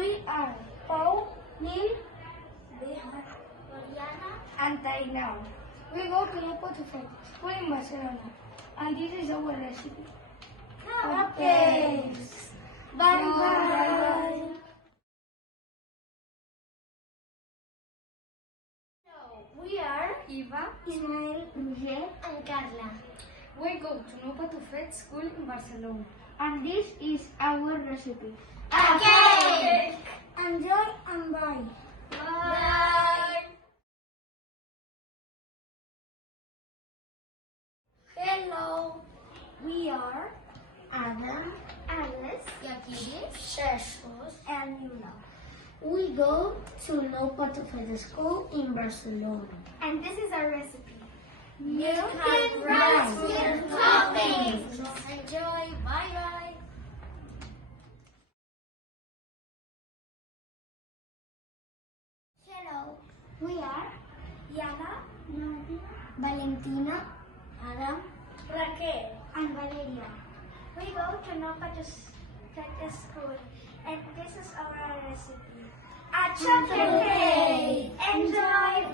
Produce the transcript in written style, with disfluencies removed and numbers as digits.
We are Paul, Neil, Mariana, and Tainau. We go to no Projecte school in Barcelona, and this is our recipe. Thanks. Bye. We are Eva, Ismael, Roger, and Carla. We go to no Projecte school in Barcelona, and this is our recipe. Okay. Enjoy and bye. Bye. Hello. We are Adam, Alice, Aquí, Jesus, and Yuna. We go to no Projecte school in Barcelona, and this is our recipe. Milk and rice with toppings. Enjoy. Bye. Hello. We are Yana, Nadia, Valentina, Adam, Raquel, and Valeria. We go to no Projecte school, and this is our recipe. A chocolate cake. Enjoy.